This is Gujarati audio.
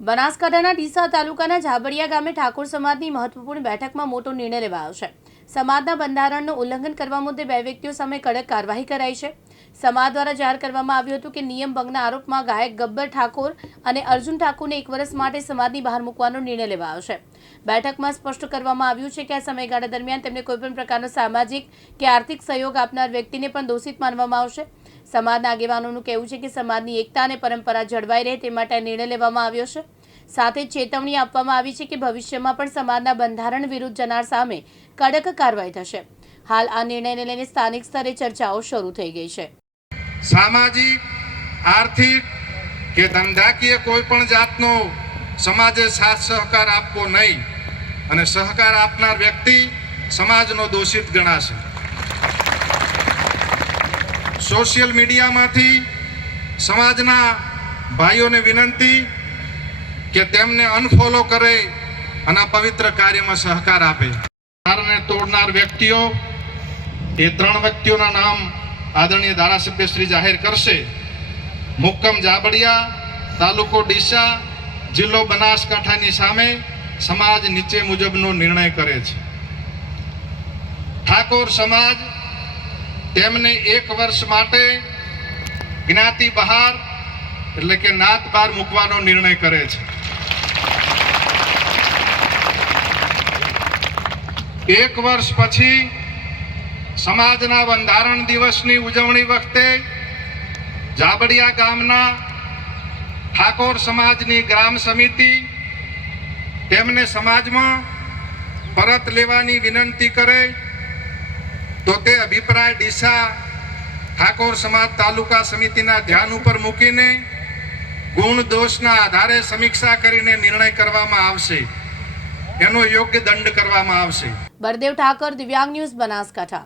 બનાસકાંઠાના ડીસા તાલુકાના ઝાબડિયા ગામે ઠાકોર સમાજની મહત્વપૂર્ણ બેઠકમાં મોટો નિર્ણય લેવાયો છે. સમાજના બંધારણનું ઉલ્લંઘન કરવા મુદ્દે બે વ્યક્તિઓ સામે કડક કાર્યવાહી કરાઈ છે. સમાજ દ્વારા જાહેર કરવામાં આવ્યું હતું કે નિયમ ભંગના આરોપમાં ગાયક ગબ્બર ઠાકોર અને અર્જુન ઠાકોરને એક વર્ષ માટે સમાજની બહાર મૂકવાનો નિર્ણય લેવાયો છે. બેઠકમાં સ્પષ્ટ કરવામાં આવ્યું છે કે આ સમયગાળા દરમિયાન તેમને કોઈપણ પ્રકારનો સામાજિક કે આર્થિક સહયોગ આપનાર વ્યક્તિને પણ દોષિત માનવામાં આવશે. સમાજના આગેવાનોનું કહેવું છે કે સમાજની એકતા અને પરંપરા જળવાઈ રહે તે માટે નિર્ણય લેવામાં આવ્યો છે. સાથે ચેતવણી આપવામાં આવી છે કે ભવિષ્યમાં પણ સમાજના બંધારણ વિરુદ્ધ જનાર સામે કડક કાર્યવાહી થશે. હાલ આ નિર્ણયને લઈને સ્થાનિક સ્તરે ચર્ચાઓ શરૂ થઈ ગઈ છે. સામાજિક, આર્થિક કે ધંધાકીય કોઈ પણ જાતનો સમાજે સાથ સહકાર આપવો નહીં અને સહકાર આપનાર વ્યક્તિ સમાજનો દોષિત ગણાશે. સોશિયલ મીડિયામાંથી સમાજના ભાઈઓને વિનંતી કે તેમને અનફોલો કરે અને આ પવિત્ર કાર્યમાં સહકાર આપે. તારને તોડનાર વ્યક્તિઓ એ ત્રણ વ્યક્તિઓના નામ આદરણીય ધારાસભ્ય શ્રી જાહેર કરશે. મુક્કમ જાબડિયા, તાલુકો ડીસા, જિલ્લો બનાસકાંઠાની સામે સમાજ નીચે મુજબનો નિર્ણય કરે છે. ઠાકોર સમાજ તેમને એક વર્ષ માટે જ્ઞાતિ બહાર, એટલે કે નાત બહાર મૂકવાનો નિર્ણય કરે છે. એક વર્ષ પછી સમાજના બંધારણ દિવસની ઉજવણી વખતે જાબડિયા ગામના ઠાકોર સમાજની ગ્રામ સમિતિ તેમને સમાજમાં પરત લેવાની વિનંતી કરે. તો તે અભિપ્રાય ડીસા ઠાકોર સમાજ તાલુકા સમિતિના ધ્યાન ઉપર મૂકીને ગુણ દોષના આધારે સમીક્ષા કરીને નિર્ણય કરવામાં આવશે. એનો યોગ્ય દંડ કરવામાં આવશે. બળદેવ ઠાકર, દિવ્યાંગ ન્યૂઝ બનાસકાંઠા.